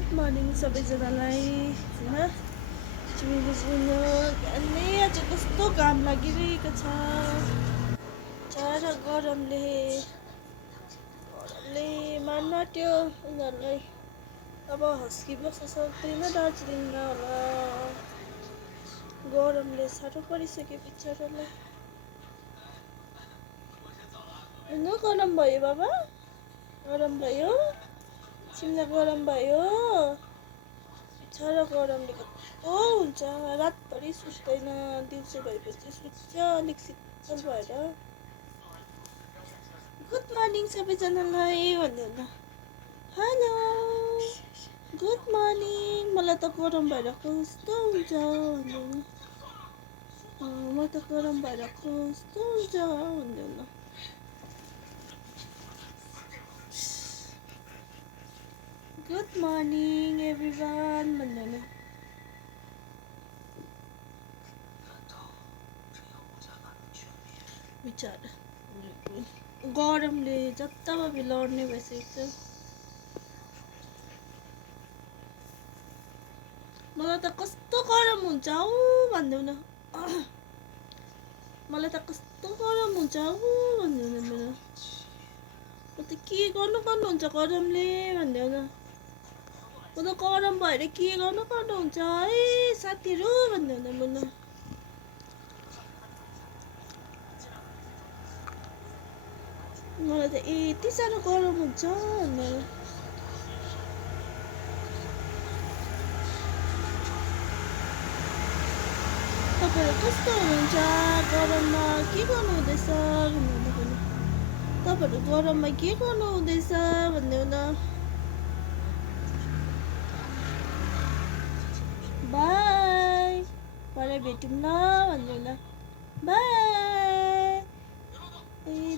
Good morning सबैजनालाई होइन अनि आज कस्तो घाम लागिरहेको छ गरमले मार्न आँट्यो उनीहरूलाई। अब हस्की बस्न सक्दैन दार्जिलिङमा होला, गरमले साह्रो परिसक्यो बिचरालाई। होइन गरम भयो बाबा, गरम भयो, तिमीलाई गरम भयो। बिचरा गरमले कस्तो हुन्छ, रातभरि सुत्दैन, दिउँसो भएपछि सुत्छ अलिक शीतल भएर। गुड मर्निङ सबैजनालाई भन्नु न, हेलो गुड मर्निङ। मलाई त गरम भएर कस्तो हुन्छ भन्नु न, म त गरम भएर कस्तो हुन्छ भन्नु न। गुड मर्निङ एभ्रिवान भन्नु न। बिचरा गरमले जताभावी लड्ने भइसकेको छ। मलाई त कस्तो गरम हुन्छ हौ भन्देऊ न, मलाई त कस्तो गरम हुन्छ हौ भन्देऊ न। म त के गर्नुहुन्छ गरमले भन्देऊ न, म त गरम भएर के गर्नुहुन्छ है साथीहरू भन्देऊ न। मलाई त यति साह्रो गरम हुन्छ भनेर। तपाईँहरू कस्तो हुनुहुन्छ, गरममा के गर्नु हुँदैछ भन्नु न। तपाईँहरू गरममा के गर्नु हुँदैछ भन्देऊ न। बाई, भरे भेटौँ न भन्देऊ न, बाई।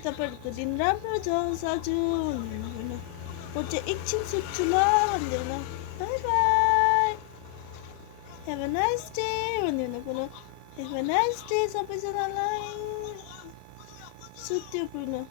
तपाईँहरूको दिन राम्रो जाओस् आज भन्नु न। म चाहिँ एकछिन सुत्छु ल भन्देऊ न, bye bye, have a nice day भन्देऊ न पुनः, हेभ अ नाइस डे सबैजनालाई। सुत्यो पुनः।